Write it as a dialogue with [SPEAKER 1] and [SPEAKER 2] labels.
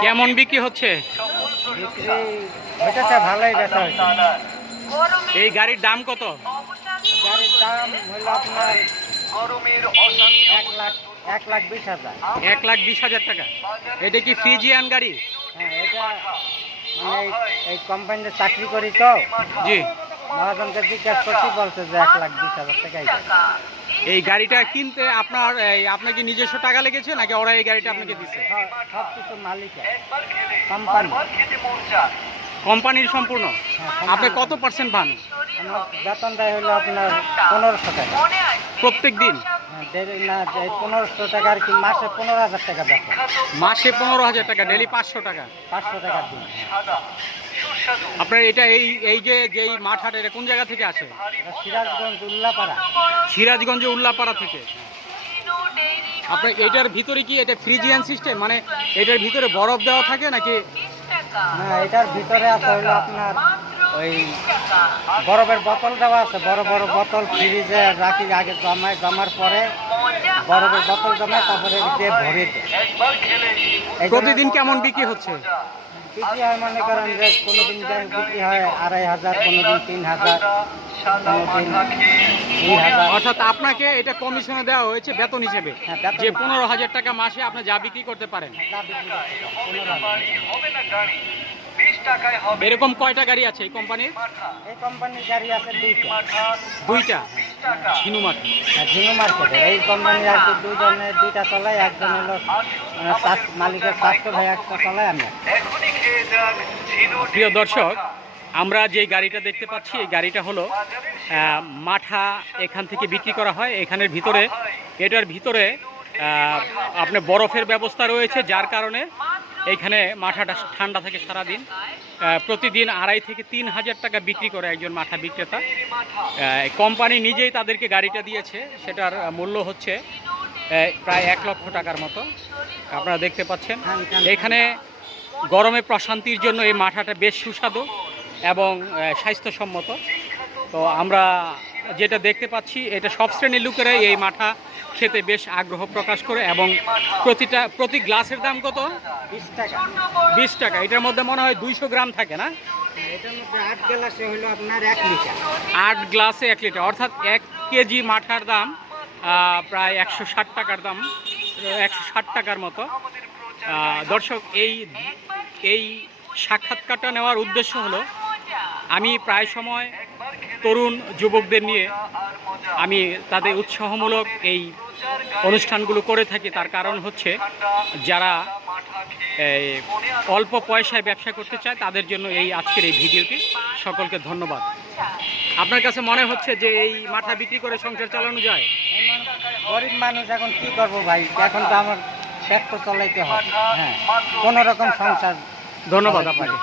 [SPEAKER 1] কেমন বিক্রি হচ্ছে?
[SPEAKER 2] ভালোই বেচা
[SPEAKER 1] এই গাড়ির দাম কত?
[SPEAKER 2] গাড়ির দাম আপনার এক লাখ এক লাখ বিশ হাজার।
[SPEAKER 1] এক লাখ বিশ হাজার টাকা। এটা কি ফ্রিজিয়ান গাড়ি?
[SPEAKER 2] হ্যাঁ এটা মানে এই- এই কোম্পানিতে চাকরি করি তো।
[SPEAKER 1] জি।
[SPEAKER 2] মহাজনকে জিজ্ঞাসা করছি বলছে যে এক লাখ বিশ হাজার টাকাই
[SPEAKER 1] এই গাড়িটা কিনতে আপনার এই, আপনার কি নিজস্ব টাকা লেগেছে নাকি ওরা এই গাড়িটা আপনাকে দিচ্ছে
[SPEAKER 2] সব কিছু মালিক কোম্পানি
[SPEAKER 1] কোম্পানির সম্পূর্ণ?
[SPEAKER 2] হ্যাঁ,
[SPEAKER 1] আপনি কত পার্সেন্ট পান?
[SPEAKER 2] বেতন দেয় হলো আপনার পনেরোশো টাকা।
[SPEAKER 1] প্রত্যেক দিন?
[SPEAKER 2] হ্যাঁ, পনেরোশো টাকা আর কি মাসে পনেরো হাজার টাকা বেতন।
[SPEAKER 1] মাসে পনেরো হাজার টাকা ডেলি পাঁচশো টাকা।
[SPEAKER 2] পাঁচশো টাকা দিন।
[SPEAKER 1] আপনার এটা এই এই যে যেই মাঠ হাট এটা কোন জায়গা থেকে আসে?
[SPEAKER 2] সিরাজগঞ্জ উল্লাপাড়া।
[SPEAKER 1] সিরাজগঞ্জ উল্লাপাড়া থেকে। আপনার এটার ভিতরে কি এটা ফ্রিজিয়ান সিস্টেম? মানে এটার ভিতরে বরফ দেওয়া থাকে নাকি?
[SPEAKER 2] না এটার ভিতরে আছে হলো আপনার ওই বরফের বোতল দেওয়া আছে। বড় বড় বোতল ফ্রিজে রাখি আগে জমায় জমার পরে বরফের বোতল জমায় তারপরে দিয়ে। ভরে দেয়
[SPEAKER 1] প্রতিদিন কেমন বিক্রি হচ্ছে?
[SPEAKER 2] বিক্রি হয় মনে করেন যে কোনোদিন বিক্রি হয় আড়াই হাজার কোনোদিন তিন হাজার
[SPEAKER 1] অর্থাৎ আপনাকে এটা কমিশনে দেওয়া হয়েছে বেতন হিসেবে।
[SPEAKER 2] হ্যাঁ,
[SPEAKER 1] যে পনেরো হাজার টাকা মাসে আপনি যা বিক্রি করতে পারেন। এরকম কয়টা গাড়ি আছে এই কোম্পানির?
[SPEAKER 2] এই কোম্পানির গাড়ি আছে দুইটা।
[SPEAKER 1] দুইটা। ঝিনু মাঠ।
[SPEAKER 2] হ্যাঁ, এই কোম্পানির আর দুইজনের দুইটা চলায় একজন হলো মানে মালিকের স্বাস্থ্য ভাই একটা চলায় আমি
[SPEAKER 1] প্রিয় দর্শক আমরা যে গাড়িটা দেখতে পাচ্ছি এই গাড়িটা হলো আহ, মাঠা এখান থেকে বিক্রি করা হয়। এখানের ভিতরে এটার ভিতরে আহ, আপনার বরফের ব্যবস্থা রয়েছে যার কারণে এইখানে মাঠাটা ঠান্ডা থাকে সারাদিন। প্রতিদিন আড়াই থেকে তিন হাজার টাকা বিক্রি করে একজন মাঠা বিক্রেতা। কোম্পানি নিজেই তাদেরকে গাড়িটা দিয়েছে, সেটার মূল্য হচ্ছে প্রায় এক লক্ষ টাকার মতো। আপনারা দেখতে পাচ্ছেন, এখানে গরমে প্রশান্তির জন্য এই মাঠাটা বেশ সুস্বাদু এবং স্বাস্থ্যসম্মত। তো আমরা যেটা দেখতে পাচ্ছি এটা সব শ্রেণির লোকেরাই এই মাঠা খেতে বেশ আগ্রহ প্রকাশ করে এবং প্রতিটা প্রতি গ্লাসের দাম কত?
[SPEAKER 2] বিশ টাকা।
[SPEAKER 1] বিশ টাকা। এটার মধ্যে মনে হয় দুইশো গ্রাম থাকে না?
[SPEAKER 2] এটার মধ্যে আট গ্লাসে হলো আপনার এক লিটার।
[SPEAKER 1] আট গ্লাসে এক লিটার। অর্থাৎ এক কেজি মাঠার দাম প্রায় একশো ষাট টাকার দাম একশো ষাট টাকার মতো। দর্শক এই এই সাক্ষাৎকারটা নেওয়ার উদ্দেশ্য হলো আমি প্রায় সময় তরুণ যুবকদের নিয়ে আমি তাদের উৎসাহমূলক এই অনুষ্ঠানগুলো করে থাকি। তার কারণ হচ্ছে যারা অল্প পয়সায় ব্যবসা করতে চায় তাদের জন্য এই আজকের এই ভিডিওটি। সকলকে ধন্যবাদ। আপনার কাছে মনে হচ্ছে যে এই মাথা বিক্রি করে সংসার চালানো যায়?
[SPEAKER 2] গরিব মানুষ এখন কি করব ভাই? এখন তো আমার পেট তো চলাইতে হবে। হ্যাঁ কোনো রকম সংসার
[SPEAKER 1] ধন্যবাদ আপনাকে।